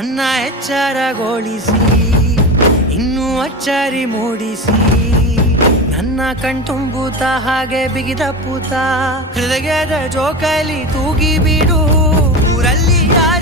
ನನ್ನ ಎಚ್ಚರಗೊಳಿಸಿ ಇನ್ನೂ ಅಚ್ಚರಿ ಮೂಡಿಸಿ ನನ್ನ ಕಣ್ತುಂಬುತ್ತ ಹಾಗೆ ಬಿಗಿದಪ್ಪುತ್ತ ಹೃದಯದ ಜೋಕಾಲಿ ತೂಗಿ ಬಿಡು ಊರಲ್ಲಿ